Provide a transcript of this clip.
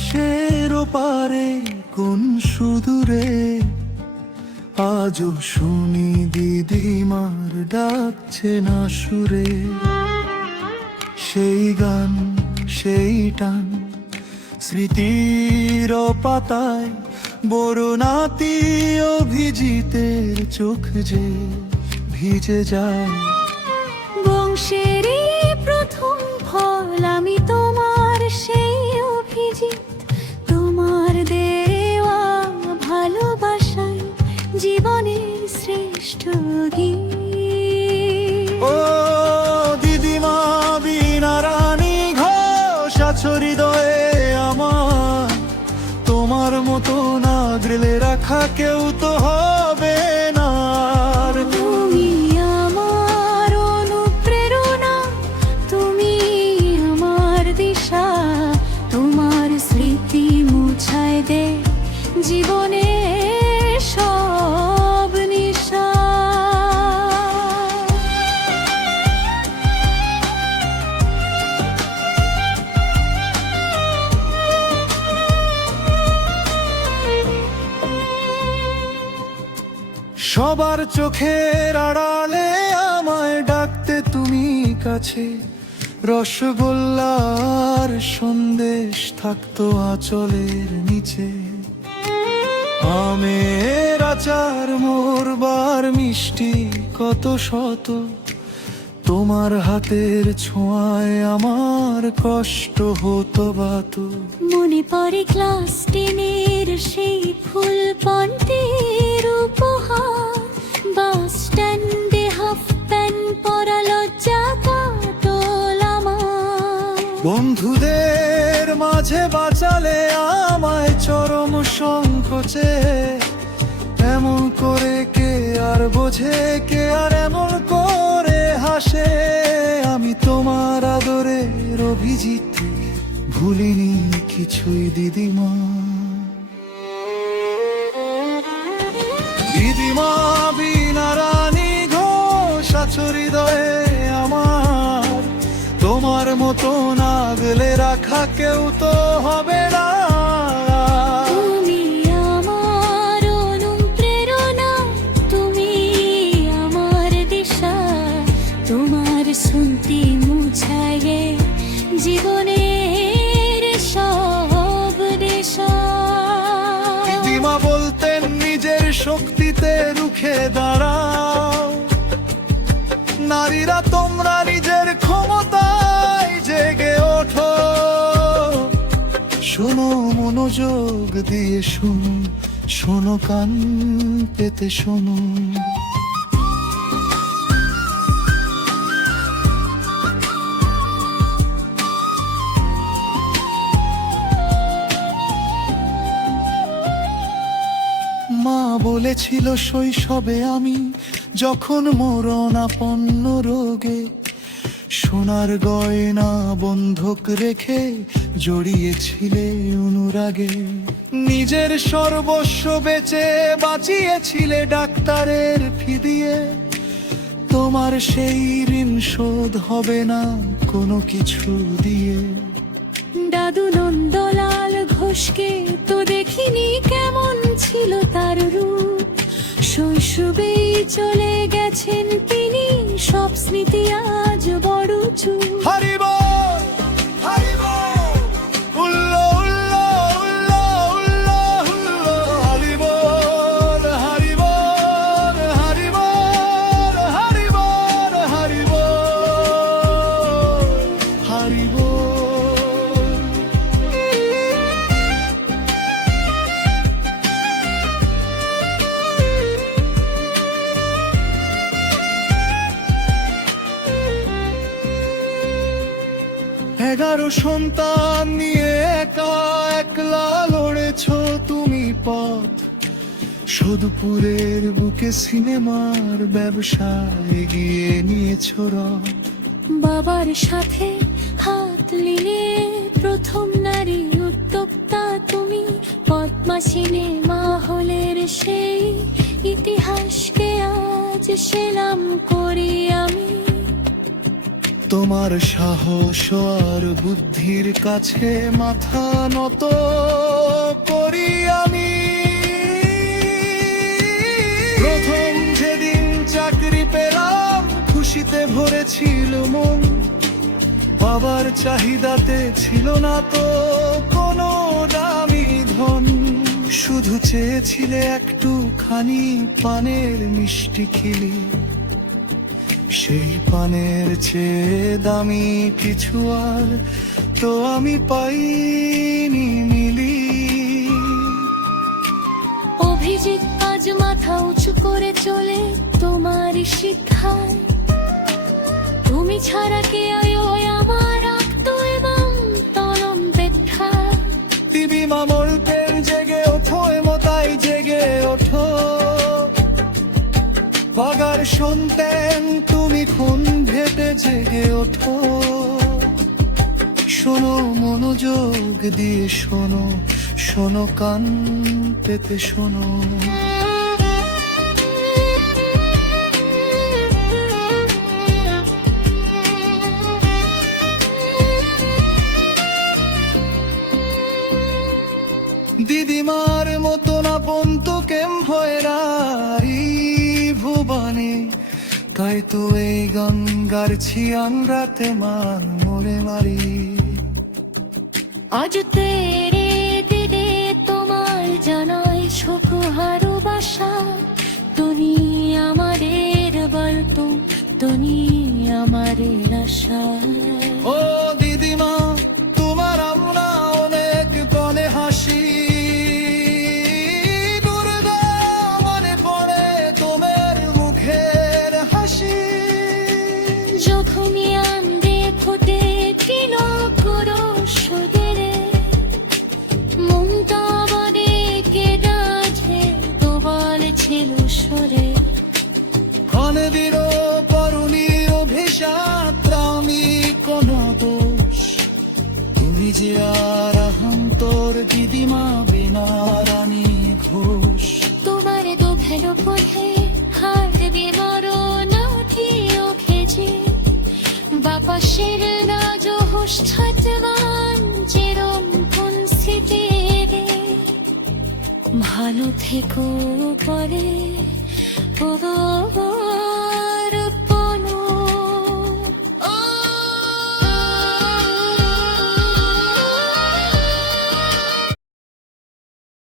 আকাশের ওপারে কোন সুদূরে আজও শুনি দিদিমার ডাকছে না সুরে। সেই গান সেই টান স্মৃতির পাতায় বরুণাতি অভিজিতের চোখ যে ভিজে যায়। বংশের প্রথম ফল আমি তোমার সেই অভিজিৎ, তোমার দেওয়া ভালোবাসায় জীবনের শ্রেষ্ঠ গীত। ও দিদিমা বীণা রানী ঘোষ আছো হৃদয়ে আমার, তোমার মতো না আগলে রাখা কেউ তো হবে না। তুমি আমার অনুপ্রেরণা, তুমি আমার দিশা, তোমার স্মৃতি মুছায় দে জীবনের সব নিশা। সবার চোখের আড়ালে আমায় ডাকতে তুমি কাছে, রসগোল্লার সন্দেশ থাকতো আঁচলের নিচে। আমের আচার মোরবার মিষ্টি কত শত, তোমার হাতের ছোঁয়ায় আমার কষ্ট হতো বাতো। মনে পড়ে ক্লাস 10-এর সেই ফুল পন্টের উপহার, বাস স্ট্যান্ডে হাফ প্যান্ট পরা লজ্জা কাটল আমার। বন্ধুদের মাঝে বাঁচালে আমায় চরম সংকোচে, এমন করে কে আর বোঝে, কে আর এমন করে হাসে। আমি তোমার আদরের অভিজিৎ ভুলিনি কিছুই দিদিমা। দিদিমা বীণা রানী ঘোষ আছো হৃদয়ে আমার, তোমার মতো না আগলে রাখা কেউ তো হবে না। তুমি আমার অনুপ্রেরণা, তুমি আমার দিশা, তোমার শুনতি মুছায় জীবনের সব নেশা। দিদিমা বলতেন নিজের শক্তিতে রুখে দাঁড়াও, নারীরা তোমরা নিজের ক্ষমতায় জেগে ওঠো। শোনো মনোযোগ দিয়ে শোনো, শোনো কান পেতে শোনো। মা বলেছিল শৈশবে আমি যখন মরণাপন্ন রোগে, সোনার গয়না বন্ধক রেখে জড়িয়েছিলে অনুরাগে। নিজের সর্বস্ব বেচে বাঁচিয়েছিলে ডাক্তারের ফি দিয়ে, তোমার সেই ঋণ শোধ হবে না কোনো কিছু দিয়ে। দাদু নন্দলাল ঘোষকে তো দেখিনি, কেমন ছিল তার রূপ, শৈশবেই চলে গেছেন তিনি, সব স্মৃতি আজ বড় চুপ। হারিব হারিব উল্লো উল্লো উল্লো উল্লো উল্লো, হারিব হারিব হারিব হারিব হারিব হারিব। এগারো সন্তান নিয়ে একা একলা লড়েছ তুমি পথ, সোদপুরের বুকে সিনেমার ব্যবসায় এগিয়ে নিয়েছ রথ। বাবার সাথে হাত মিলিয়ে প্রথম নারী উদ্যোক্তা তুমি, পদ্মা সিনেমা হলের সেই ইতিহাসকে আজ সেলাম করি আমি। তোমার সাহস আর বুদ্ধির কাছে মাথা নত করি আমি। প্রথম যেদিন চাকরি পেলাম খুশিতে ভরেছিল মন, বাবার চাহিদাতে ছিল না তো কোনো দামি ধন। শুধু চেয়েছিলে একটুখানি পানের মিষ্টি খিলি, সেই পানের চেয়ে দামি কিছু আর তো আমি পাইনি মিলি। অভিজিৎ আজ মাথা উঁচু করে চলে তোমার শিক্ষায়। তুমি ছাড়া কে আয়ো আমার আত্ম এবং তলম ব্যথা। টিভি মামল পেন জেগে ওঠো এমতাই জেগে ওঠো। বাগার শুনতেন তুমি খুন ঘেটে জেগে ওঠো। শোনো মনোযোগ দিয়ে শোনো, শোনো কান পেতে শোনো। দিদিমার মতো না বন্ধু কেম হয় রাই ভুবনে, তাই তো এই গান গাইছি আমরা তেমান মরে মারি। আজ তেরে দিদে তোমার জানাই সুখ হারু বাসা। তুমি আমাদের গল্প, তুমি আমাদের আশা। ও দিদিমা তোমার আমরা অনেক বনে হাসি। দুর্গা মনে পড়ে তোমার মুখের হাসি। যখনই আন্দে ফুটে কিল করো সুদের, মনটা বাদে কেদাঝে তোবার ছিল সরে। অনেদির পরুনি অভিশাপ আমি কোন দোষ। তুমি যে আর তোর দিদিমা বিনা রানী ঘোষ। তোমার দোভেল পড়ে হারবে মরণাঠি ওখেছে। বাপাসের রাজহোষ ছাতবান যেরম কোন স্মৃতি রে। ভালো থেকো পরে ও